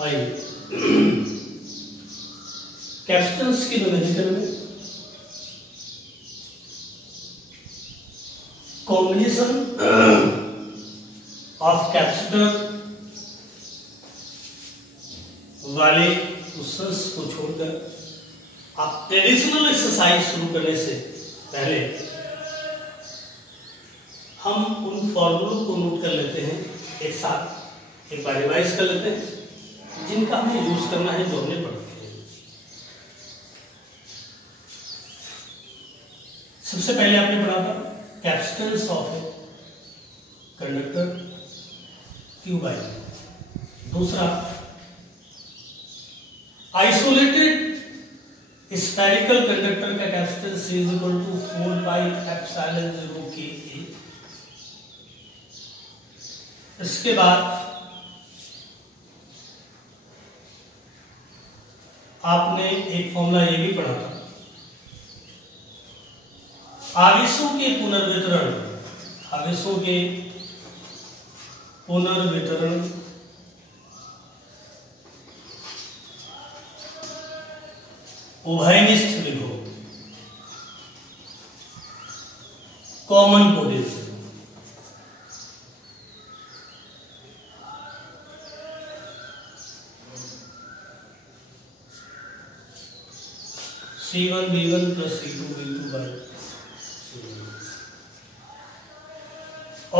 आइए कैपेसिटेंस की न्यूमेरिकल में कॉम्बिनेशन ऑफ कैपेसिटर वाले क्वेश्चंस को छोड़कर आप ट्रेडिशनल एक्सरसाइज शुरू करने से पहले हम उन फॉर्मूलों को नोट कर लेते हैं, एक साथ एक बार रिवाइज कर लेते हैं जिनका हमें यूज करना है, जो हमने पढ़ते हैं। सबसे पहले आपने पढ़ा था capacitance of a conductor Q by. दूसरा आइसोलेटेड स्फेरिकल कंडक्टर का capacitance is equal to 4 pi epsilon 0 के ए। इसके बाद आपने एक फॉर्मूला ये भी पढ़ा था, आवेशों के पुनर्वितरण, आवेशों के पुनर्वितरण उभयनिष्ठ विभव common potential. C1 V1 plus C2 V2 by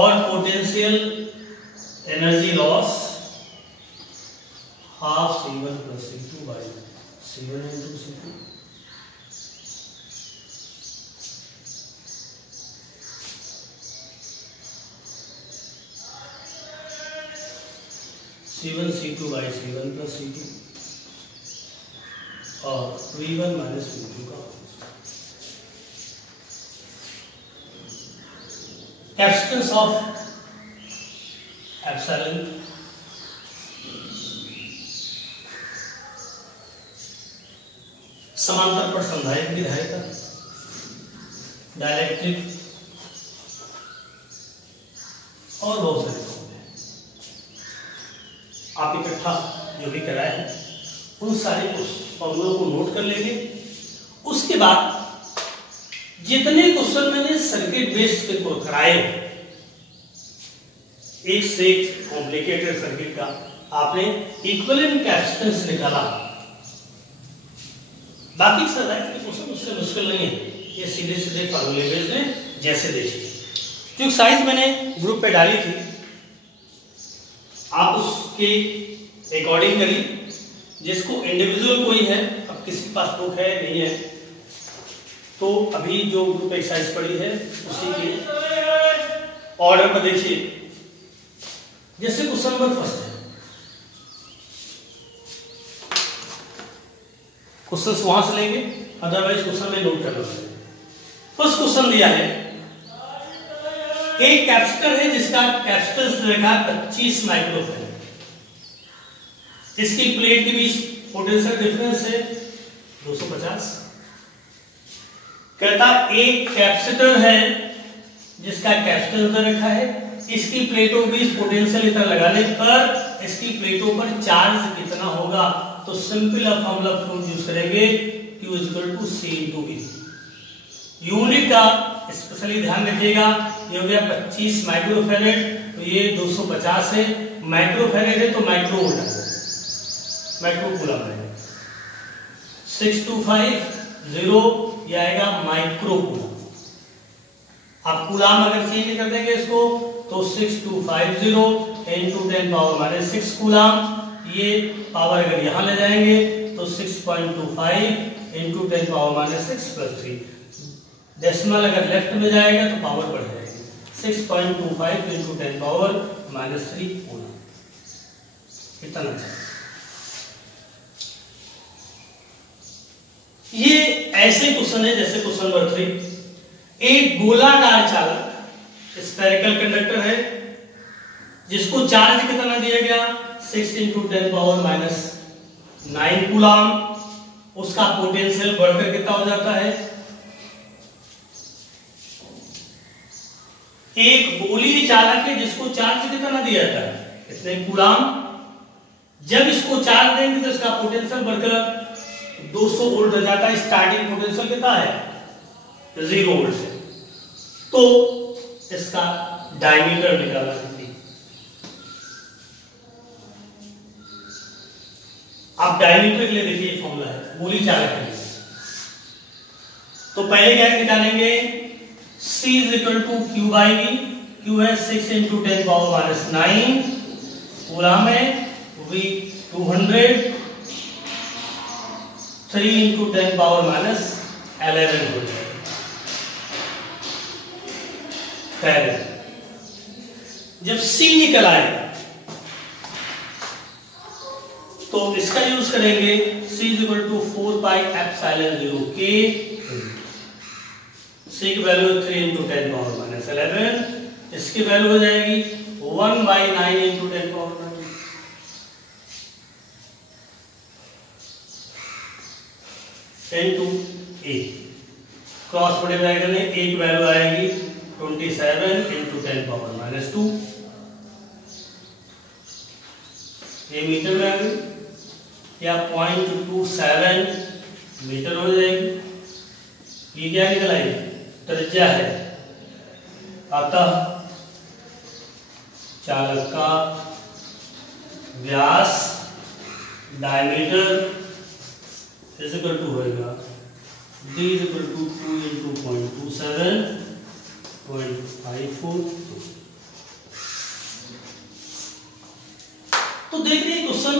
और potential energy loss half C1 plus C2 by C1 into C2। C1 C2 by C1 plus C2 और V1 माइनस V2 का कैपेसिटेंस ऑफ एप्सिलॉन समांतर पर संधायक विधायिका dielectric और बहुत सारे फॉर्मूले आप इकट्ठा जो भी कराए हैं उन सारे फॉर्मूलों को नोट कर लेंगे। उसके बाद जितने क्वेश्चन मैंने सर्किट बेस्ड के को कराए, एक से एक कॉम्प्लिकेटेड सर्किट का आपने इक्विवेलेंट कैपेसिटेंस निकाला। बाकी एक्सरसाइज के क्वेश्चन उससे मुश्किल नहीं है, ये सीधे सीधे फॉर्मूले बेस्ड हैं। जैसे देखिए जो एक्सरसाइज मैंने ग्रुप पे डाली थी, आप उसके अकॉर्डिंग करिए। जिसको इंडिविजुअल कोई है, अब किसी के पास बुक है नहीं है, तो अभी जो ग्रुप एक्सरसाइज पड़ी है उसी के ऑर्डर पर देखिए। जैसे क्वेश्चन नंबर फर्स्ट है, क्वेश्चन वहां से लेंगे, अदरवाइज क्वेश्चन में नोट करना है। फर्स्ट क्वेश्चन दिया है, एक कैपेसिटर है जिसका कैपेसिटेंस देखा 25 माइक्रोफैराड। इसकी प्लेट के बीच पोटेंशियल डिफरेंस है 250। कहता एक कैपेसिटर है जिसका कैपेसिटेंस दे रखा है, इसकी प्लेटों के बीच पोटेंशियल इतना लगाने पर इसकी प्लेटों पर चार्ज कितना होगा। तो सिंपल फॉर्मूला प्रूफ यूज करेंगे, Q equal to C into V। Unit का स्पेशली ध्यान रखिएगा, ये हो गया 25 माइक्रोफैराड, तो ये 250 है। माइक्रोफैराड है तो माइक्रो वोल्ट है, माइक्रो कूलम है। 6250 ये आएगा माइक्रो कूलम। आप कूलम अगर चेंज कर देंगे इसको तो 6250 इंटू 10 पावर माइनस 6 कूलम। ये पावर अगर यहां ले जाएंगे तो 6.25 into 10 power minus 6 plus 3। Decimal अगर लेफ्ट में जाएगा तो पावर बढ़ जाएगी, 6.25 इंटू 10 पावर माइनस 3 कूलम। इतना अच्छा। ये ऐसे क्वेश्चन है जैसे क्वेश्चन नंबर 3, एक गोलाकार चालक स्फेरिकल कंडक्टर है जिसको चार्ज कितना दिया गया 6 इंटू 10 पावर माइनस 9 कूलम। उसका पोटेंशियल बढ़कर कितना हो जाता है, एक गोलीय चालक है जिसको चार्ज कितना दिया जाता है, इतने कूलम। जब इसको चार्ज देंगे तो इसका पोटेंशियल बढ़कर 200 वोल्ट हो जाता है। स्टार्टिंग पोटेंशियल कितना है? 0 वोल्ट है। तो इसका डायमीटर निकालना है। आप डायमीटर के लिए देखिए फॉर्मूला है गोली चालक के लिए। तो पहले क्या निकालेंगे? C is equal to Q by V। Q है 6 इंटू 10 पावर माइनस 9 कूलम में। V 200 3 इंटू 10 पावर माइनस 11 हो जाएगा फैराड। जब C निकल आएगा तो इसका यूज करेंगे। C is equal to 4 pi epsilon 0 K। C की वैल्यू 3 इंटू 10 पावर माइनस 11। इसकी वैल्यू हो जाएगी 1 by 9 into 10 power 9 into A। Cross multiply करने A की वैल्यू आएगी 27 इंटू 10 पावर माइनस 2। ये मीटर में आ गई या 0.27 मीटर हो जाएगी। ये क्या निकल आएगी? त्रिज्या है। अतः चालक का व्यास डायमीटर इज इक्वल टू होगा D is equal to 2 into 0.27 0.54। तो देख रहे हैं क्वेश्चन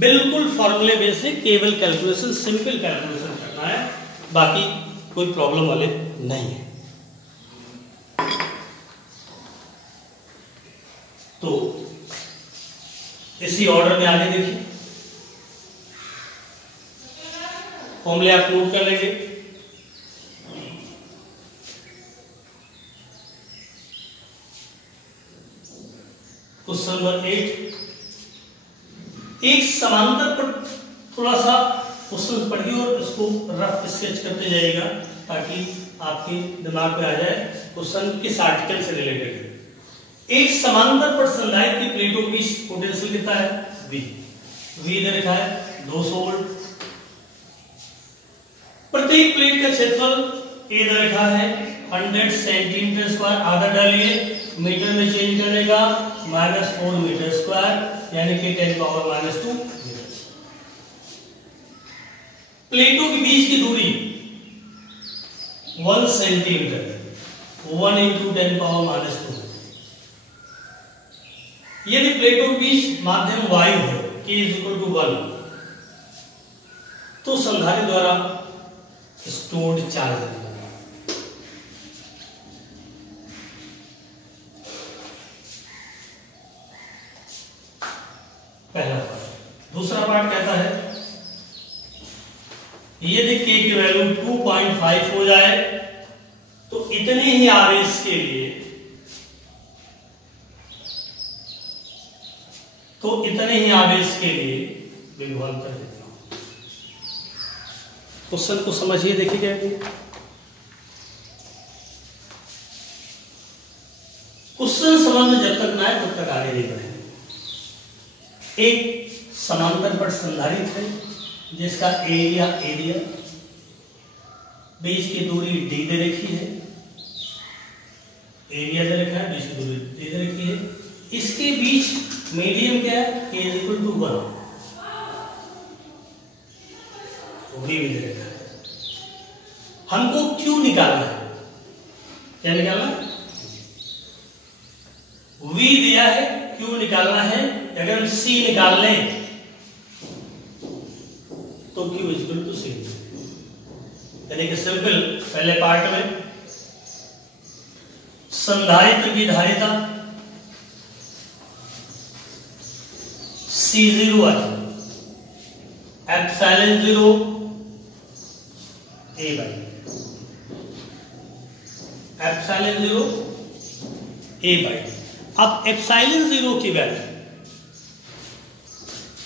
बिल्कुल फॉर्मूले बेस है, केवल कैलकुलेशन, सिंपल कैलकुलेशन करना है, बाकी कोई प्रॉब्लम वाले नहीं है। तो इसी ऑर्डर में आगे देखिए फॉर्मूले आप नोट कर लेंगे। क्वेश्चन नंबर 8, एक समांतर पर थोड़ा सा क्वेश्चन पढ़िए और इसको रफ स्केच करते जाइएगा ताकि आपके दिमाग में आ जाए क्वेश्चन किस आर्टिकल से रिलेटेड है। एक समांतर पर संधारित्र की प्लेटों के बीच पोटेंशियल कितना है? V। V इधर लिखा है 200 वोल्ट। प्रत्येक प्लेट का क्षेत्रफल इधर लिखा है 100 सेंटीमीटर स्क्वायर। आधा डालिए, मीटर में चेंज करने का -4 मीटर स्क्वायर यानी कि 10 पावर -2 मीटर। प्लेटों के बीच की दूरी 1 सेंटीमीटर, 1 इंटू 10 पावर -2। यदि प्लेटों के बीच माध्यम वायु है K इज इक्वल टू 1, तो संधारित्र द्वारा स्टोर्ड चार्ज है। पहला पार्ट। दूसरा पार्ट कहता है यदि K की वैल्यू 2.5 हो जाए तो इतने ही आवेश के लिए विभवांतर कितना हो। क्वेश्चन को समझिए, देखिए क्वेश्चन समझ में जब तक ना आए तब तक आगे नहीं बढ़े। एक समांतर पर संधारित्र है जिसका एरिया बीच की दूरी d दे रखी है, एरिया दे रखा है, बीच की दूरी d दे रखी है। इसके बीच मीडियम क्या है? K is equal to 1, V भी दे रखा है। हमको Q निकालना है। क्या निकालना है? V दिया है, Q निकालना है। अगर हम C निकाल लें तो Q is equal to C, यानी कि सिंपल। पहले पार्ट में संधारित्र की धारिता C0 है, epsilon 0 A by epsilon 0 A by. अब एप्सिलॉन 0 की वैल्यू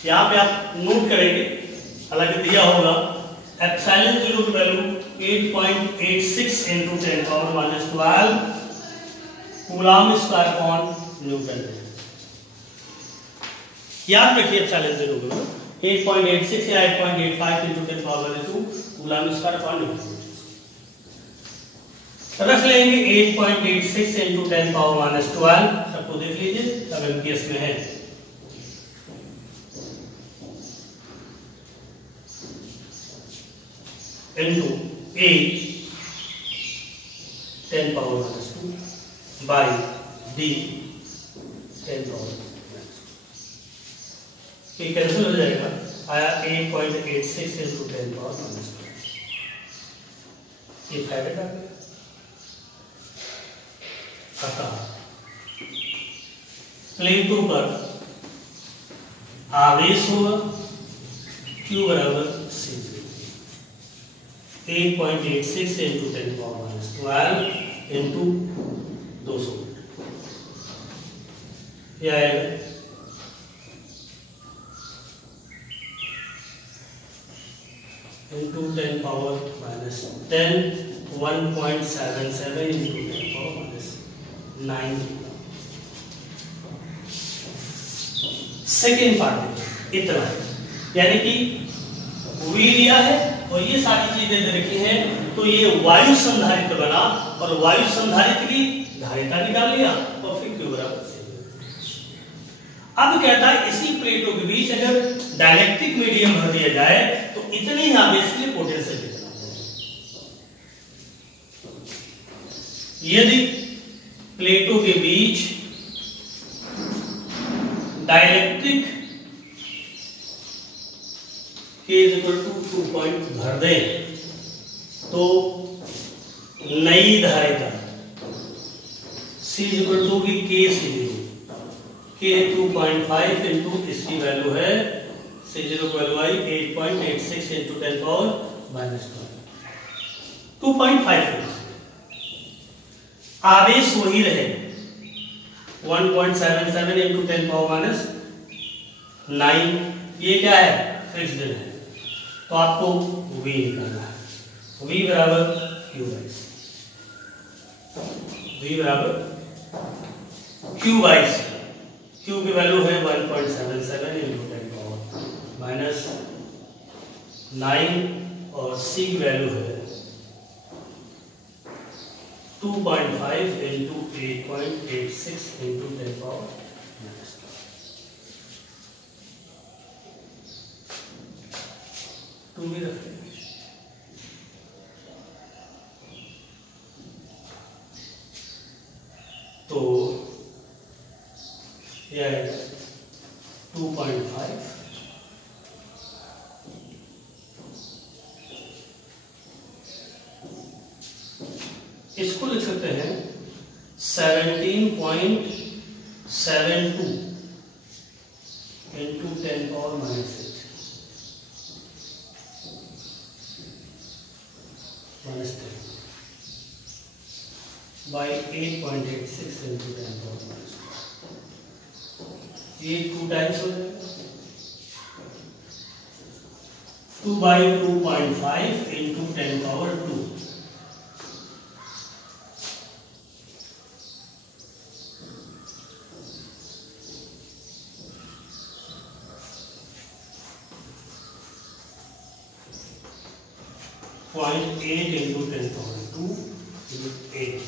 यहां पे आप नोट करेंगे, हालांकि दिया होगा। एप्सिलॉन 0 की value 8.86 into 10 power -12 coulomb square upon Newton. याद रखिए एप्सिलॉन 0 बराबर 8.86 या 8.85 into 10 power 2 coulomb square upon Newton. रख लेंगे 8.86 into 10 power -12, सबको देख लीजिए, सब एमपीएस में है। into 8 10 power -2 by d 10 power -2, ये कैंसिल हो जाएगा, आया 8.86 into 10 power -2, ये फैक्टर आ गया। अतः प्लेटों पर आवेश होगा Q बराबर C0, 8.86 into 10 power -12 into 200, यह आएगा into 10 power -10, 1.77 into 10 power -9। Second part इतना है, यानी कि V लिया है और ये सारी चीजें दे रखी हैं, तो ये वायु संधारित्र बना और वायु संधारित्र की धारिता निकाल लिया और फिर Q बराबर C। अब कहता है इसी प्लेटों के बीच अगर डाइलेक्ट्रिक मीडियम भर दिया जाए तो इतने ही आवेश के लिए पोटेंशियल कितना होगा। यदि प्लेटों के बीच डाइलेक्ट्रिक K = 2 पॉइंट भर दें तो नई धारिता C होगी KC0, K 2.5 इंटू इसकी वैल्यू है C0 की वैल्यू आई 8.86 इंटू 10 पावर -12, 2.5। आवेश वही रहे 1.77 इंटू 10 पावर -9, ये क्या है फिक्स्ड है, तो आपको V निकालना है। V बराबर Q बाई C, V बराबर Q बाई C, Q की वैल्यू है 1.77 इंटू 10 पावर -9 और C की वैल्यू है 2.5 इंटू 8.86 इंटू 10 पावर -2 भी रखते हैं। तो यह 2.5 इसको लिख सकते हैं 17.72 into 10 power -8 -10 by 8.86 into 10 power -2, ये 2 टाइम्स हो जाएगा, 2 by 2.5 into 10 power 2, .8 into 10 power 2 into 8।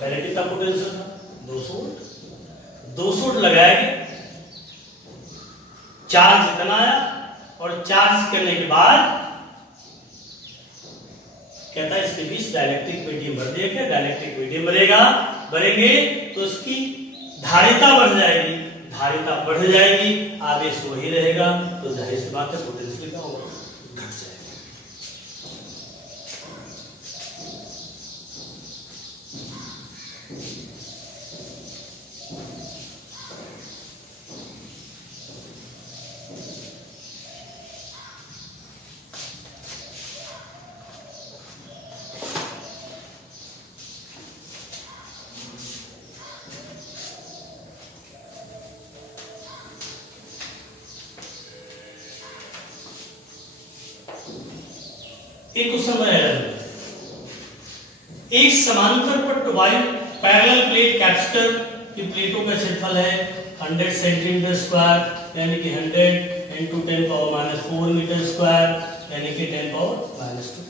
पहले कितना पोटेंशियल था 200 वोल्ट लगाया गया, चार्ज इतना आया और चार्ज करने के बाद कहता है इसके बीच डाइलेक्ट्रिक मीडियम भर दिया गया, डाइलेक्ट्रिक मीडियम भरेंगे तो इसकी धारिता बढ़ जाएगी, धारिता बढ़ जाएगी, आवेश वही रहेगा, तो जाहिर सी बात है पोटेंशियल क्या होगा, घट जाएगा। एक क्वेश्चन रहेगा, एक समांतर पट्ट वायु पैरेलल प्लेट कैपेसिटर की प्लेटों का क्षेत्रफल है 100 सेंटीमीटर स्क्वायर, यानी कि 100 इंटू 10 पावर -4 मीटर स्क्वायर, यानी कि 10 पावर -2।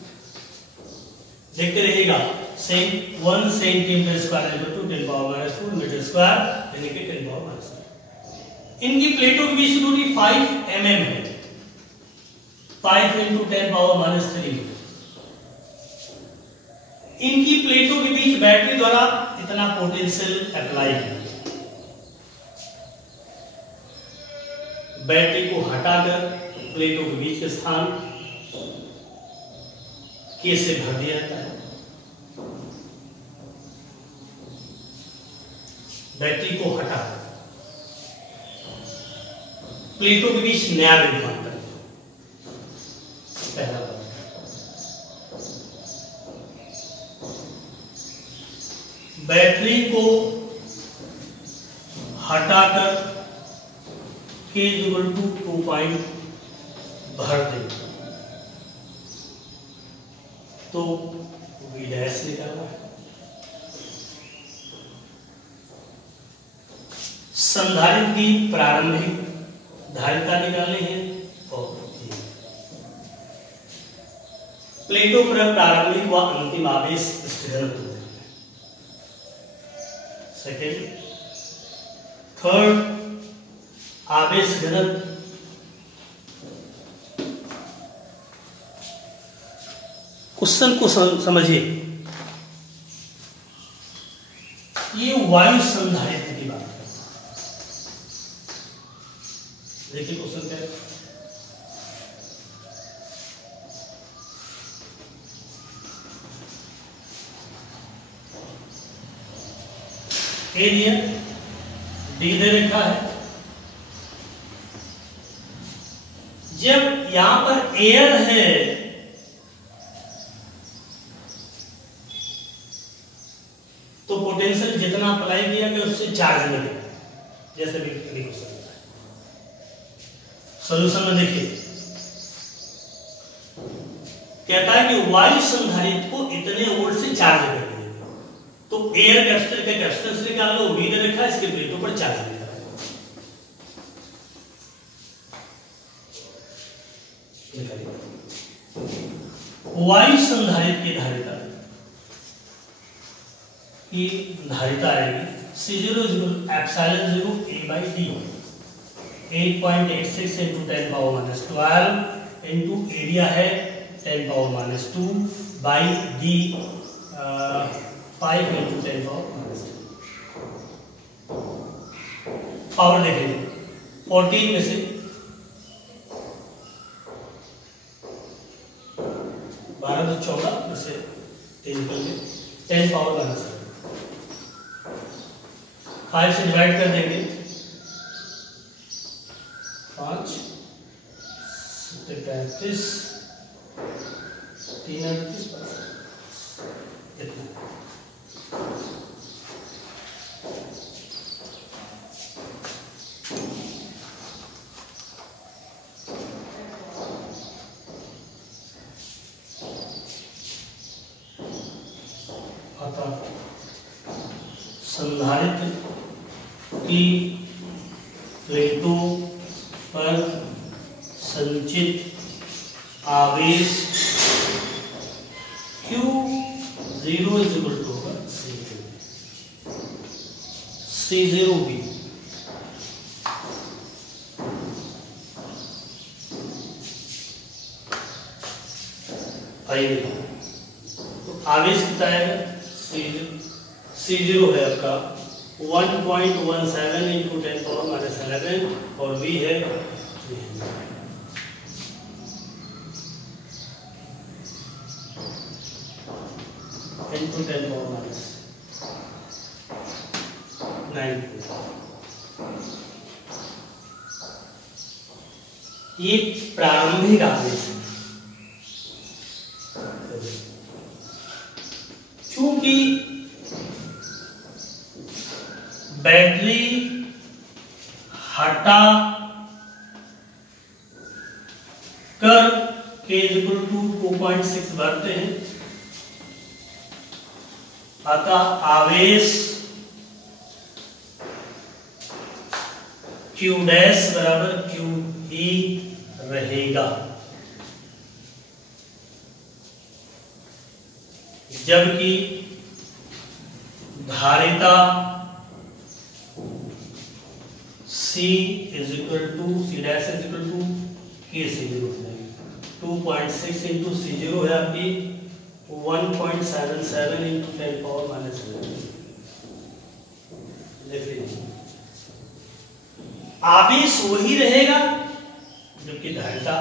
देखते रहिएगा, 1 centimetre square equal to 10 power -4 metre square, यानी कि 10 पावर -2। इनकी प्लेटों के बीच की दूरी 5 mm है, 5 इंटू 10 पावर -3। इनकी प्लेटों के बीच बैटरी द्वारा इतना पोटेंशियल अप्लाई है। बैटरी को हटाकर प्लेटों के बीच के स्थान K से भर दिया जाता है। बैटरी को हटाकर प्लेटों के बीच नया रूपांतर, पहला बात। बैटरी को हटाकर K = 2 भर दे तो V' निकालना है। संधारित्र की प्रारंभिक धारिता निकालनी है और प्लेटों पर प्रारंभिक व अंतिम आवेश स्थिर। सेकेंड, थर्ड, आवेश घनत्व। क्वेश्चन को समझिए, ये वायु संधारित्र की बात है। देखिए क्वेश्चन क्या है, ए दिया, डी दे रखा है। जब यहां पर एयर है तो पोटेंशियल जितना अप्लाई किया गया उससे चार्ज मिलेगा, जैसे भी क्वेश्चन होता है। सॉल्यूशन में देखिए, कहता है कि वायु संधारित्र को इतने वोल्ट से चार्ज कर दिया, तो एयर कैपेसिटर के कैपेसिटेंस निकाल लो, V दे रखा है, इसके प्लेटों पर चार्ज निकाल लो। वायु संधारित्र की धारिता आएगी C0 epsilon 0 A/D, 8.86 into 10 power -12 into area है 10 power -2 by D 5 into 10 power -2। Power देख लीजिए, 14 में से 12 तो 14 में से 3 निकल गए, 10 पावर -7। 5 से डिवाइड कर देंगे, 5 35 3 इतना। संधारित्र की प्लेटों पर संचित आवेश Q0 C0V। आइए तो आवेश कितना है, C0 है आपका 1.17 इंटू 10 पावर -11 और V है 300। Into 10 power -9। ये प्रारंभिक आवेश है। चूंकि बैटरी हटा कर k इक्वल टू 2.6 भरते हैं, अतः आवेश Q डैश बराबर Q ही रहेगा, जबकि धारिता C dash is equal to K C0 हो जाएगी। 2.6 इंटू C0 है आपकी 1.77 इंटू 10 पावर माइनस 11। लिख लीजिए, आवेश वही रहेगा जबकि धारिता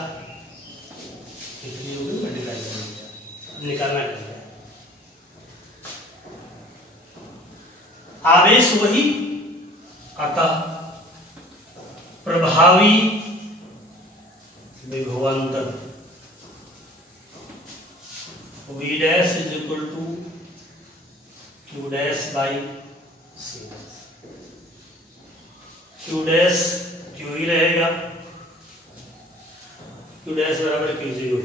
कितनी होगी मल्टीप्लाई करेंगे, निकालना है। आवेश वही, अतः प्रभावी विभवांतर V dash is equal to Q dash by C dash. Q dash Q ही रहेगा, Q डैश बराबर Q0,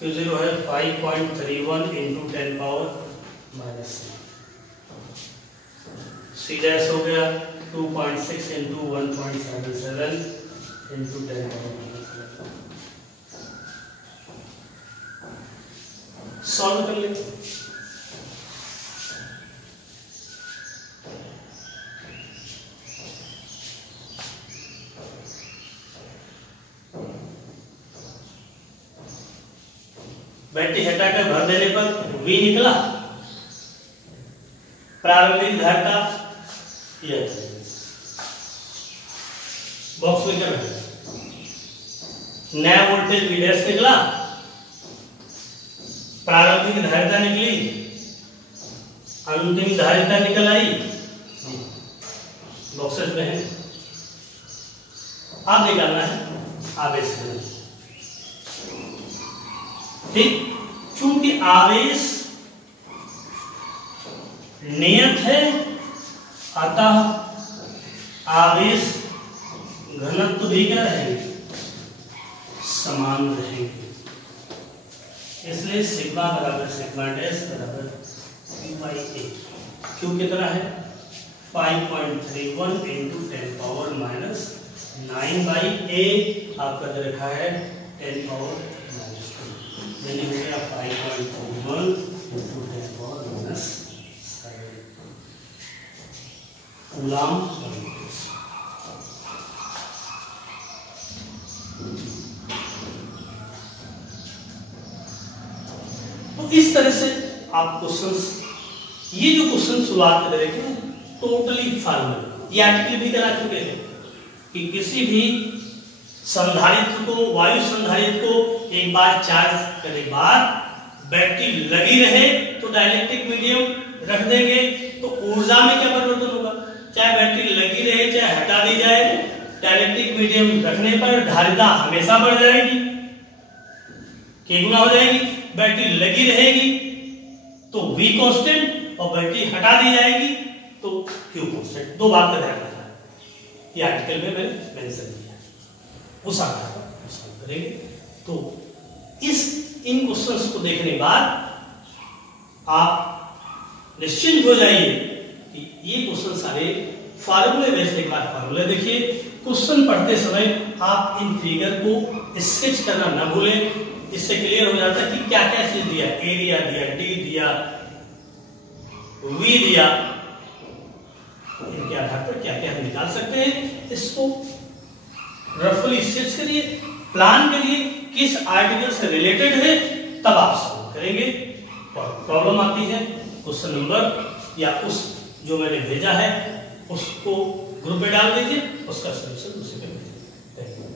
Q0 है 5.31 into 10 power minus C dash हो गया 2.6 into 1.77 into 10 power minus 11। Solve कर लेंगे। बैटरी हटाकर भर देने पर V निकला, प्रारंभिक धारिता यह बॉक्स में क्या बैठा, नया वोल्टेज V डैश निकला, प्रारंभिक धारिता निकली, अंतिम धारिता निकल आई, बॉक्सेस में है। अब निकालना है आवेश, ठीक। चूंकि आवेश नियत है, अतः आवेश घनत्व भी क्या रहेंगे, समान रहेंगे। इसलिए सिग्मा बराबर सिग्मा डैश बराबर Q बाई A। Q कितना है 5.31 into 10 power minus 9 by A, आपका दे रखा है 10 पावर माइनस 2, यानी हो गया 5.31 इंटू 10 पावर माइनस 7 कूलम। तो इस तरह से आप क्वेश्चंस, ये जो क्वेश्चन शुरुआत कर रहे थे टोटली फॉर्मल, ये आर्टिकल भी करा चुके हैं कि किसी भी संधारित्र को, वायु संधारित्र को एक बार चार्ज करने के बाद बैटरी लगी रहे तो डाइलेक्ट्रिक मीडियम रख देंगे तो ऊर्जा में क्या परिवर्तन होगा, चाहे बैटरी लगी रहे चाहे हटा दी जाए, डाइलेक्ट्रिक मीडियम रखने पर धारिता हमेशा बढ़ जाएगी, k गुना हो जाएगी। बैटरी लगी रहेगी तो V कांस्टेंट और बैटरी हटा दी जाएगी तो Q कांस्टेंट। दो बात का ध्यान रखना है, ये आर्टिकल में मैंने मेंशन किया, उस आधार पर सॉल्व करेंगे। तो इन क्वेश्चंस को देखने के बाद आप निश्चिंत हो जाइए कि ये क्वेश्चन सारे फार्मूले बेस्ड। एक बार फार्मूले देखिए, क्वेश्चन पढ़ते समय आप इन फिगर को स्केच करना ना भूलें, इससे क्लियर हो जाता है कि क्या क्या चीज दिया, एरिया दिया, डी दिया, वी दिया, इनके आधार पर क्या क्या हम निकाल सकते हैं। इसको रफली स्केच करिए, प्लान करिए किस आर्टिकल से रिलेटेड है, तब आप सॉल्व करेंगे। और प्रॉब्लम आती है क्वेश्चन नंबर या उस जो मैंने भेजा है उसको ग्रुप में डाल दीजिए, उसका सॉल्यूशन उसी पे भेजिए।